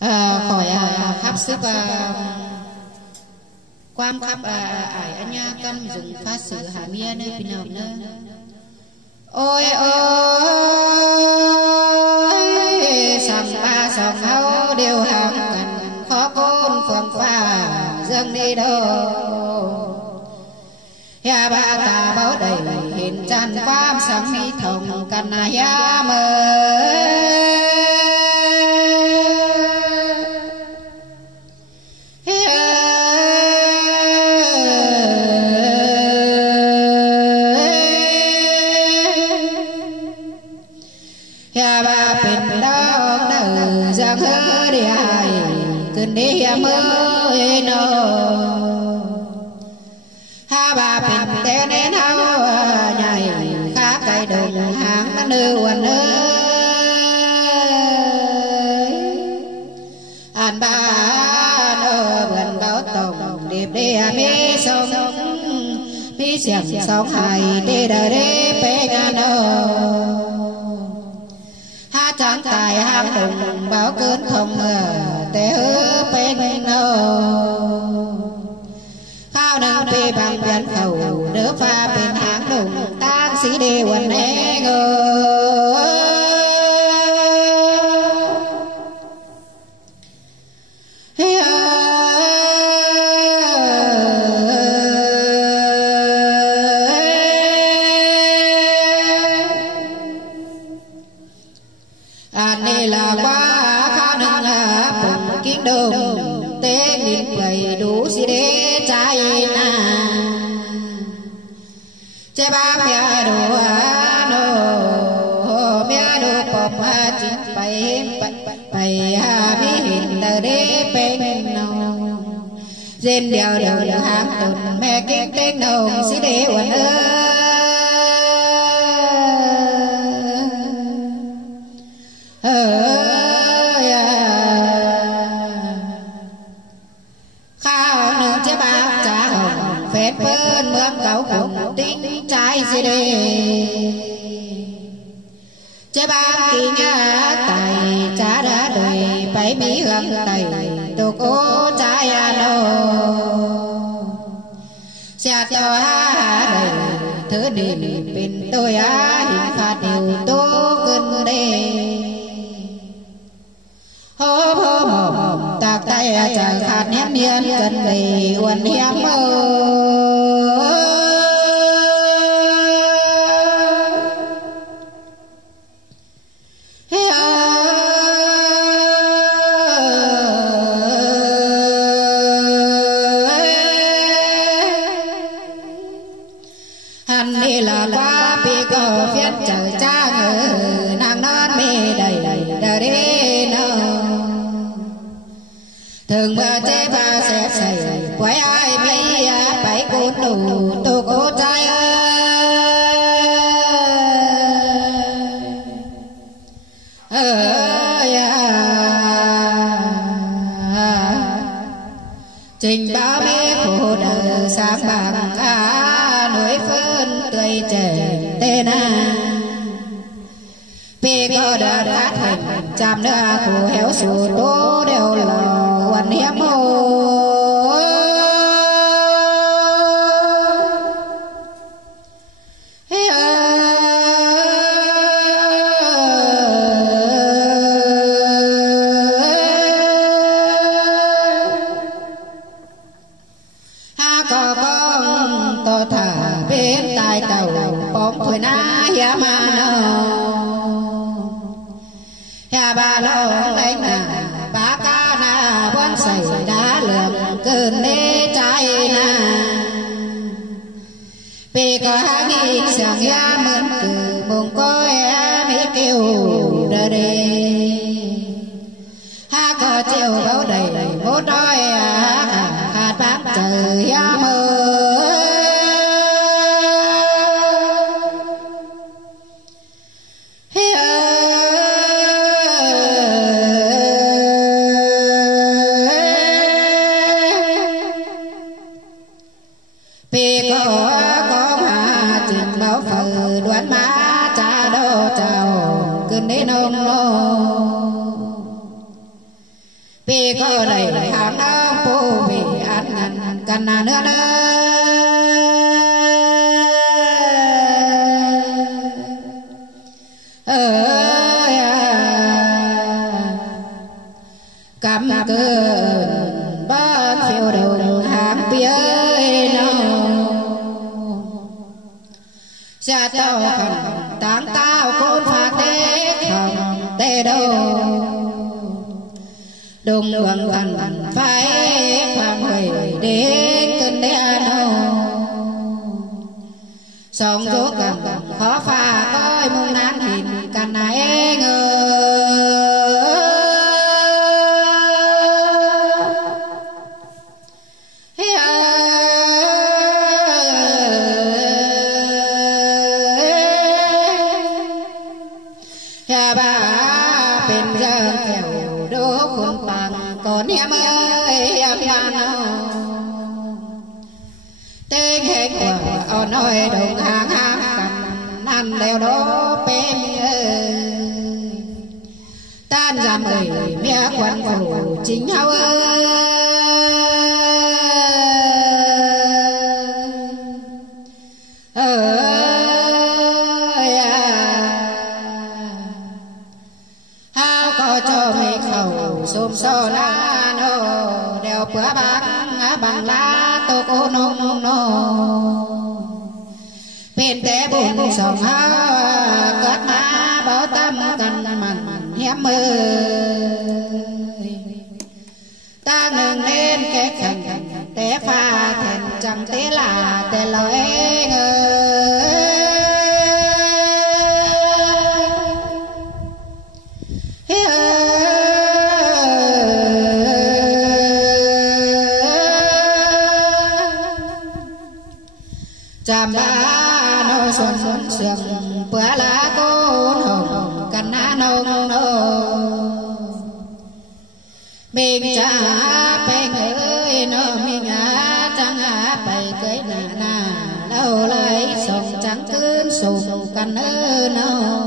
khỏi khắp sức quam khắp ải anh nha căn dùng phát sử hạ mía nơi bên nào nơi ôi ôi sòng ba sòng hâu đều hàng cần khó côn phượng pha dương đi đâu ya ba ta báo đầy hiện tràn quam sáng mi thông cần ya mơ ya ba pin đau đau giang hơ đi ai cơn đi mơ no ha ba pin té nên hao nhảy khá cây đồng hàng nữ quần ơi an ba nơ gần báo tổng điệp đi mi sông mi xiềng sông hải đi đời đi pe ngàn ha tráng tài ham đùng báo cơn thông té hứa bên khao nâng bê bằng biển khẩu đỡ pha bên háng đùng tan sĩ đi quần e ngờ này là quá khá nâng bụng kiến đồng tế nghìn quầy đủ sĩ đế trái na chế ba mẹ đồ nô mẹ đồ bọc chín bày mi hình tờ đế bên nông dên đèo đèo hàng tồn mẹ kinh tên nông sĩ đế quần khao nương chế ba trả hồng phép bên mướn cậu cùng tính trái gì đi chế ba kỳ ngã tài trả đã đời bảy mỹ gần tài tô cố trái nô xe cho đời thứ đi bên tôi hình phạt điều tố cân đề hô hô mồm tạc tay chẳng khát ném niên cần đầy uẩn hiếm mơ hắn đi là quá bị cờ phiên chờ cha ngờ nàng non mê đầy đời đi nó thường bờ chế ba sẽ xảy quay ai mi bảy côn đủ tô cố trai ơi trình báo mê khổ đời sáng bằng núi phơn tươi trẻ tên vì có đợt phát hành chạm nữa khổ héo sù tố đều là quần hiếm mô ha có con to thả bên tai tàu bóng thuyền á hiếm mà ya ba lo anh ba ca na quan xảy đã lượng cơn đế trái na vì có hai nghìn sàng ya mượn từ bông coi mỹ kêu đờ đề ha có chiều báo đầy một đôi hạt bát trời ya mơ vì có đầy hàng áo phố vì ăn cần nữa cảm cơn ba phiêu đầu hàng bia nó xa tao khẩn táng tao khôn phạt tế khẩn tế đâu đúng bằng thần phải phạm huệ đến cơn đe đâu sống chỗ cần khó pha coi mong nán hình cần ai ngờ còn em ơi em mà nó tên hệ của ông nói đồng hàng hàng cần ăn đeo đó bên tan giảm ơi mẹ quan phủ chính hao ơi hao có cho mấy khẩu xôm xô lá nô đeo bữa bằng lá tô cô nông nô bên té bùn sòng hao cất má bảo tâm cần mặn hiếm ơi ta ngừng lên cái khẩn té pha thèn chẳng té là té lỗi chạm ba nó xuân sương bữa lá côn hồng cành á nông nô mình cha bên ơi nó mình á trắng á bày cái nà đâu lấy sông trắng cơn sùng cành ơ nó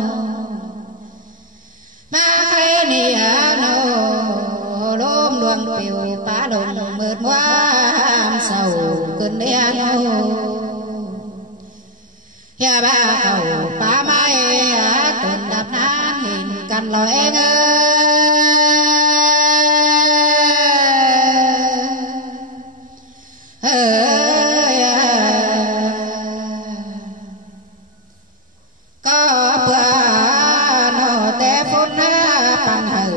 ma khay nì á nó lốm luồng piều phá lùng mượt hoa sầu cơn đen nó ya ba cầu ba mai tuần đạp nán nhìn cần lời có bữa nó té phút bằng hờ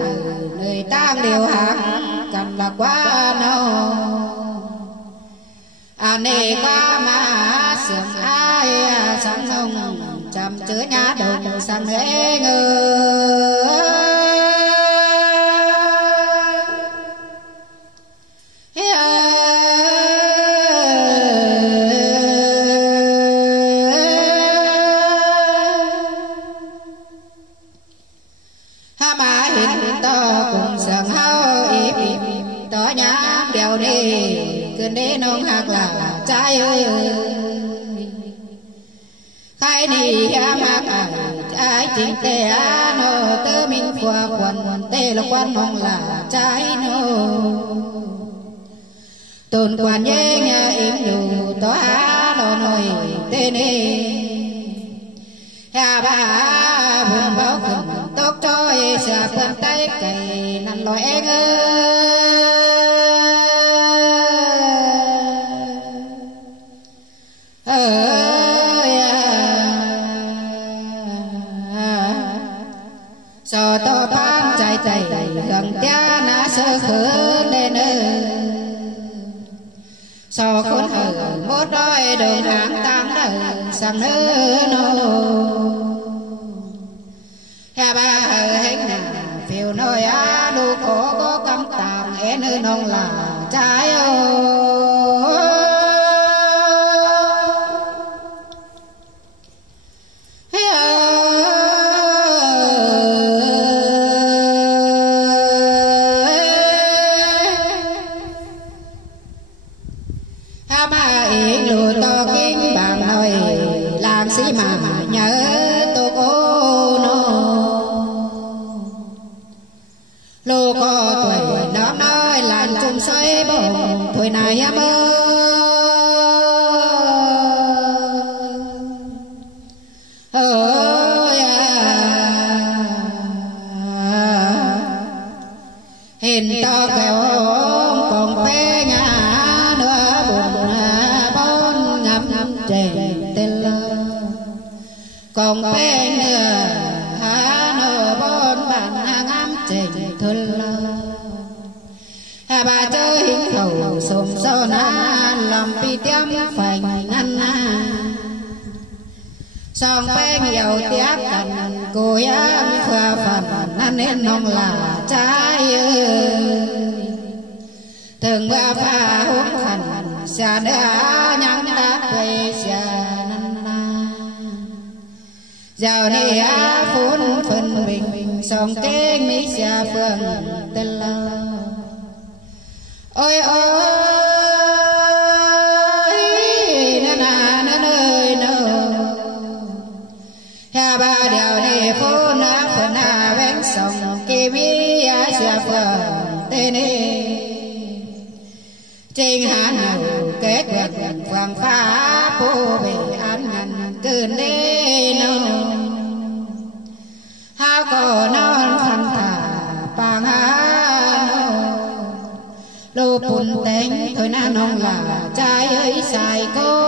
người tang điều hàng cần là quá nó anh này qua mà sương ai sáng hồng chăm chứa nhà đồng sang lễ ngơ ha mà hiện to cùng sương hao im to nhà đèo đi cơn đế nông hạt là trái ơi khai ni ya mạc trái chính tê nó tơ minh qua quần tê là quan mong là trái nó tôn quan nhé nhà im đủ tỏa lo nồi tê nê ya ba vùng báo khẩn tóc trôi xa phần tay cày năn lòi em so to pan chạy chạy gần tia na sơ khứ lên so khốn hở một đôi đường hàng tăng đời sang nơi nô ya ba hở hành nà phiêu nơi á đu khổ có cắm tàng én nơi nông là trái sĩ mà nhớ tô cô nó lô có tuổi nó làm xoay bồng thôi này mơ ơi hình to kẹo còn bé nhà nữa buồn bốn ngắm trên tên còn bé nữa nửa bốn bạn ngắm trên thôn bà chơi hình khẩu xồm xô na làm pi tiêm phải ngăn song bé nhiều tiếc cần cô em phơ phần ăn nên nông là trái thường bữa pha hút khẩn xa đá nhắn đã quê xa năn giờ này phun phần bình song kế mỹ xa phương tên lâu ôi ôi nà nơi nơ ha ba điều này phố na phần na ven sông kia mi xa phương tên trên hà nội kết quần vàng phá phố về an ngàn cơn đê nâu ha có non khăn thả bằng hà nâu lô bùn tánh thôi na nông là trái ấy xài cô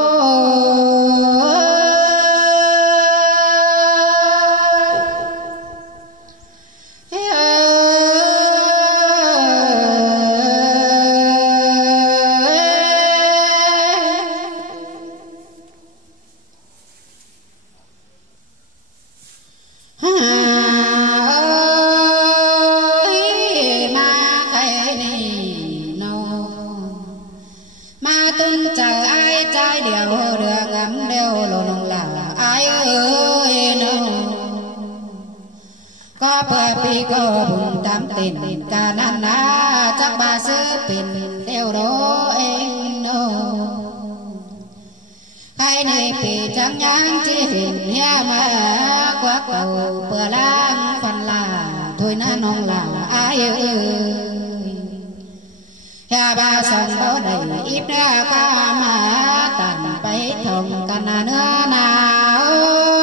có bùn tám tiền cả nan na chắc ba sư pin đeo đó em đâu hai này bị trắng nhang chỉ hình hea mà quá cầu bờ lang phần là thôi na non là ai ơi hea ba sông đó đầy ít ra ca mà tàn bay thòng cả na nữa nào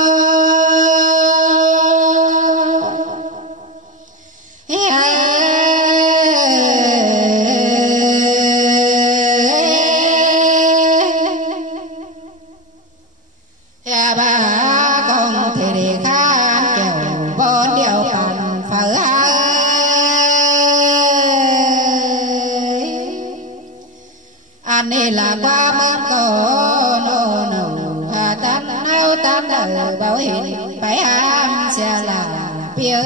là qua mâm cổ nô nồng hà tan nâu tan đời bảo hiểm phải ham xe là bia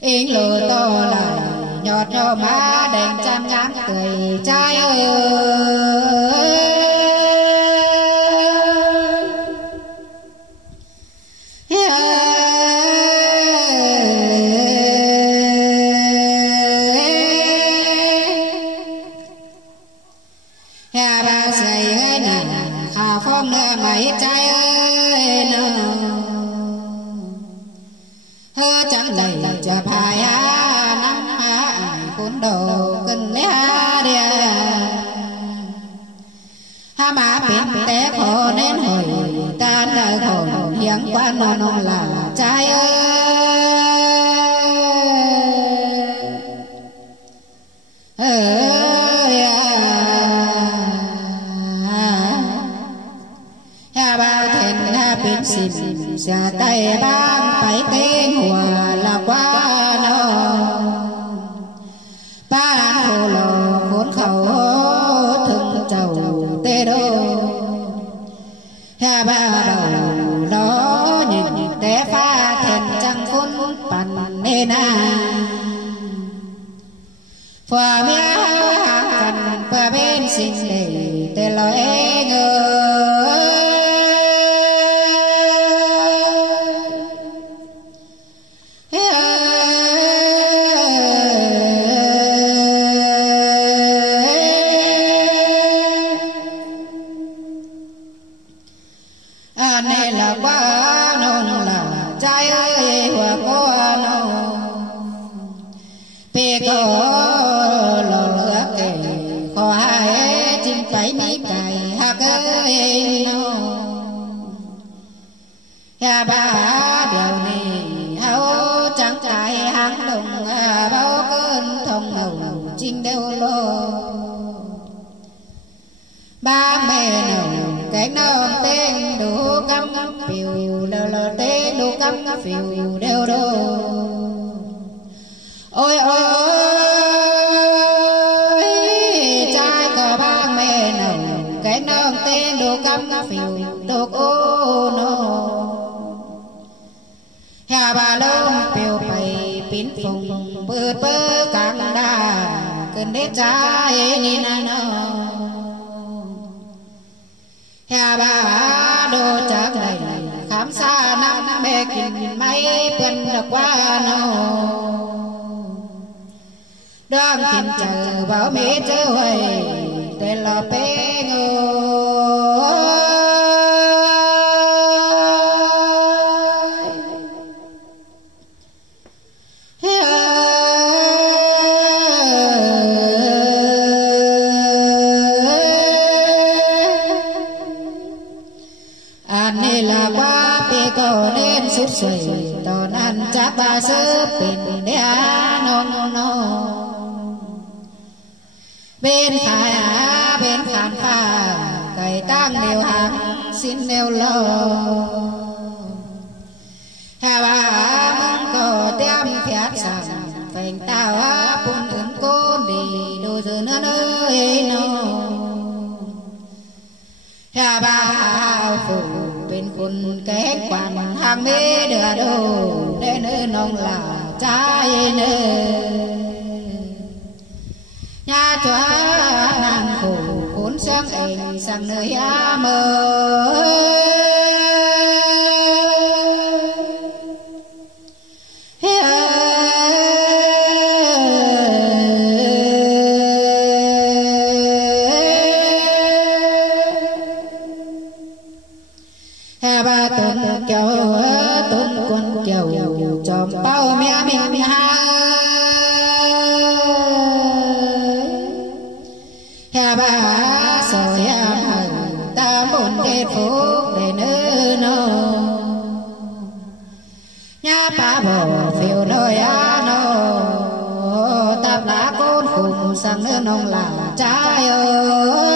yên lù to lại nhọt cho má đèn trăm ngắm cười trai ơi mấy trai ơi nó hơ chẳng đầy cho bài năm cuốn đồ cần lấy đia ha mà biết té khổ đến hồi tan đời khổ hiếng quá non là trai ơi bên xìm xa tay bám phải tiếng hòa là quá non ba khổ lò khốn khẩu thương chầu tê đô ha ba đầu đó nhìn té pha thèn trăng phun bàn nên phà mía hàng cần phà bên xìm để tê lời ngờ này là quá non là trai ơi hòa quá non bê có phiêu đều đô ôi ôi trai cờ bang mẹ nồng cái nông tên đồ cắm phiêu đồ ô nô hà bà lông phiêu bày pin phùng bớt bơ càng đà cơn đế trái ni na nô hà bà đồ chắc đầy khám xa năm bè kinh máy quân được qua nô đang khiến chờ bảo mẹ trở về tên là bé ngô xuôi tòn ăn chát ba sớp bên đĩa nông nông bên khán phà cày tăng đều hàng xin đều lo hà bà mong có tem phiát sẵn phành tao bún ứng côn đi đồ dư nữa nơi nông hà bà phụ bên khuôn cái quan hàng mê đưa đồ để nơi nông là trái nơi nhà chùa nàng khổ cuốn sang ảnh sang nơi mơ bao mẹ mình hà bà soi ta muốn kết phúc để nơi nó nhà bà bỏ phiêu nơi nó tạp lá côn khùng sang nơi nông là trái ơi